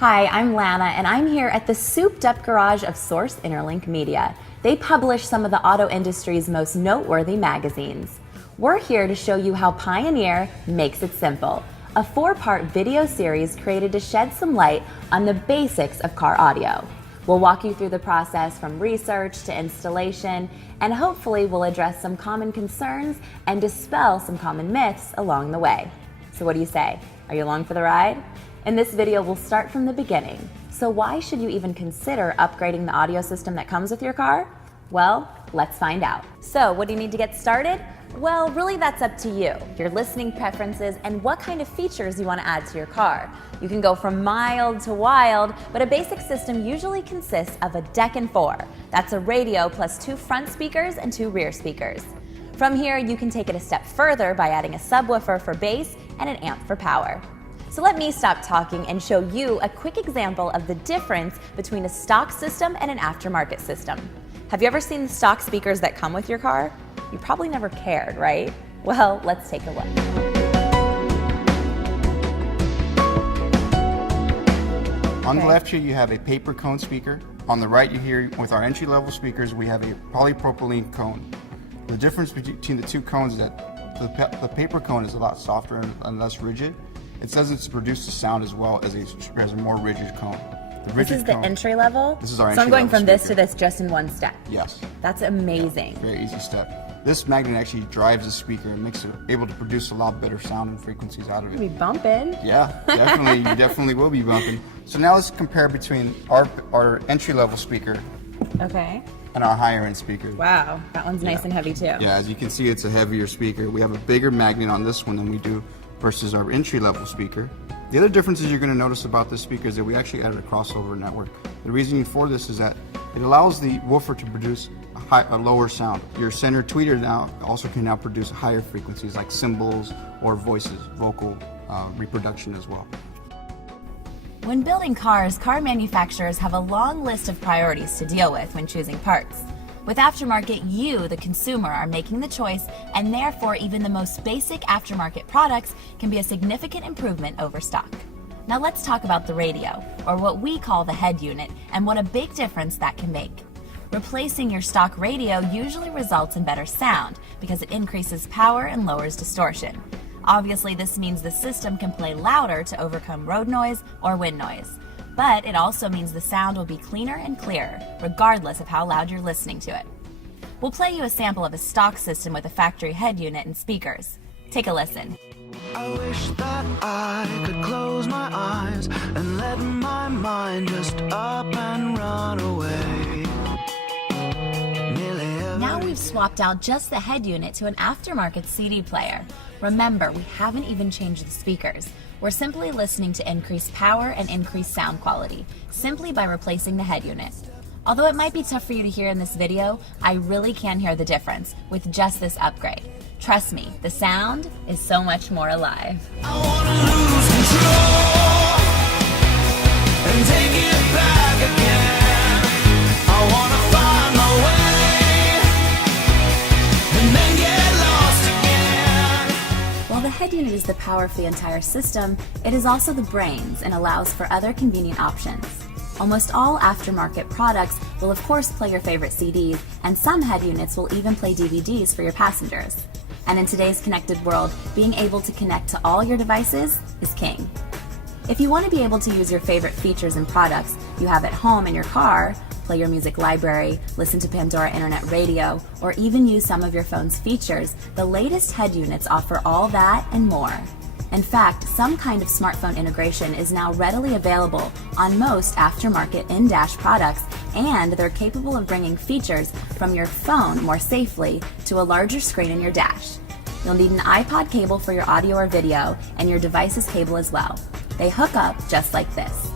Hi, I'm Lana, and I'm here at the souped-up garage of Source Interlink Media. They publish some of the auto industry's most noteworthy magazines. We're here to show you how Pioneer makes it simple, a 4-part video series created to shed some light on the basics of car audio. We'll walk you through the process from research to installation, and hopefully we'll address some common concerns and dispel some common myths along the way. So what do you say? Are you along for the ride? In this video, we'll start from the beginning. So why should you even consider upgrading the audio system that comes with your car? Well, let's find out. So what do you need to get started? Well, really that's up to you, your listening preferences, and what kind of features you want to add to your car. You can go from mild to wild, but a basic system usually consists of a deck and 4. That's a radio plus 2 front speakers and 2 rear speakers. From here, you can take it a step further by adding a subwoofer for bass and an amp for power. So let me stop talking and show you a quick example of the difference between a stock system and an aftermarket system. Have you ever seen the stock speakers that come with your car? You probably never cared, right? Well, let's take a look. On the left here you have a paper cone speaker. On the right you hear with our entry-level speakers we have a polypropylene cone. The difference between the two cones is that the paper cone is a lot softer and less rigid. It doesn't produce the sound as well as a more rigid cone. This is the entry level? This is our So entry I'm going level from this speaker. to this just in one step? Yes. That's amazing. Very easy step. This magnet actually drives the speaker and makes it able to produce a lot better sound and frequencies out of it. You'll be bumping. Yeah, definitely. You definitely will be bumping. So now let's compare between our entry-level speaker Okay. and our higher-end speaker. Wow, that one's nice and heavy too. Yeah, as you can see, it's a heavier speaker. We have a bigger magnet on this one than we do versus our entry-level speaker. The other differences you're going to notice about this speaker is that we actually added a crossover network. The reasoning for this is that it allows the woofer to produce a lower sound. Your center tweeter now also can now produce higher frequencies like cymbals or voices, vocal reproduction as well. When building cars, car manufacturers have a long list of priorities to deal with when choosing parts. With aftermarket, you, the consumer, are making the choice, and therefore even the most basic aftermarket products can be a significant improvement over stock. Now let's talk about the radio, or what we call the head unit, and what a big difference that can make. Replacing your stock radio usually results in better sound because it increases power and lowers distortion. Obviously, this means the system can play louder to overcome road noise or wind noise. But it also means the sound will be cleaner and clearer, regardless of how loud you're listening to it. We'll play you a sample of a stock system with a factory head unit and speakers. Take a listen. I wish that I could close my eyes and let my mind just up and run away. Now we've swapped out just the head unit to an aftermarket CD player. Remember, we haven't even changed the speakers. We're simply listening to increased power and increased sound quality, simply by replacing the head unit. Although it might be tough for you to hear in this video, I really can hear the difference with just this upgrade. Trust me, the sound is so much more alive. I wanna lose control and take it back again. I wanna find my way and then get lost again. While the head unit is the power for the entire system, it is also the brains and allows for other convenient options. Almost all aftermarket products will of course play your favorite CDs, and some head units will even play DVDs for your passengers. And in today's connected world, being able to connect to all your devices is king. If you want to be able to use your favorite features and products you have at home in your car, play your music library, listen to Pandora Internet Radio, or even use some of your phone's features, the latest head units offer all that and more. In fact, some kind of smartphone integration is now readily available on most aftermarket in-dash products, and they're capable of bringing features from your phone more safely to a larger screen in your dash. You'll need an iPod cable for your audio or video, and your device's cable as well. They hook up just like this.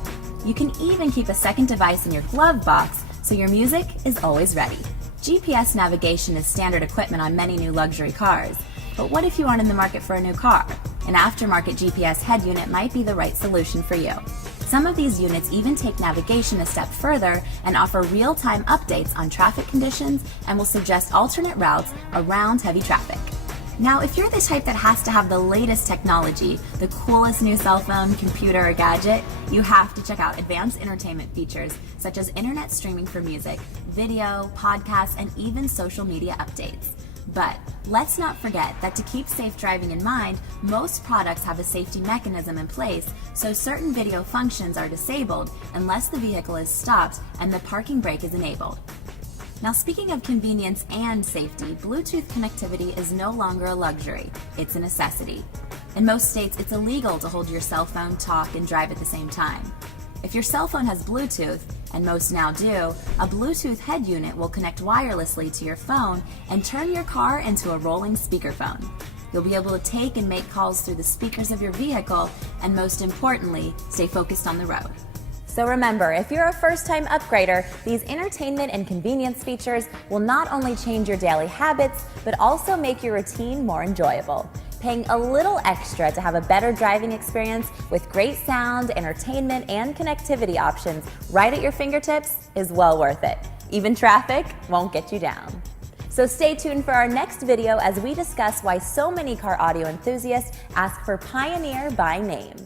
You can even keep a second device in your glove box so your music is always ready. GPS navigation is standard equipment on many new luxury cars, but what if you aren't in the market for a new car? An aftermarket GPS head unit might be the right solution for you. Some of these units even take navigation a step further and offer real-time updates on traffic conditions and will suggest alternate routes around heavy traffic. Now, if you're the type that has to have the latest technology, the coolest new cell phone, computer, or gadget, you have to check out advanced entertainment features such as internet streaming for music, video, podcasts, and even social media updates. But let's not forget that to keep safe driving in mind, most products have a safety mechanism in place, so certain video functions are disabled unless the vehicle is stopped and the parking brake is enabled. Now, speaking of convenience and safety, Bluetooth connectivity is no longer a luxury, it's a necessity. In most states, it's illegal to hold your cell phone, talk, and drive at the same time. If your cell phone has Bluetooth, and most now do, a Bluetooth head unit will connect wirelessly to your phone and turn your car into a rolling speakerphone. You'll be able to take and make calls through the speakers of your vehicle, and most importantly, stay focused on the road. So remember, if you're a first-time upgrader, these entertainment and convenience features will not only change your daily habits, but also make your routine more enjoyable. Paying a little extra to have a better driving experience with great sound, entertainment, and connectivity options right at your fingertips is well worth it. Even traffic won't get you down. So stay tuned for our next video as we discuss why so many car audio enthusiasts ask for Pioneer by name.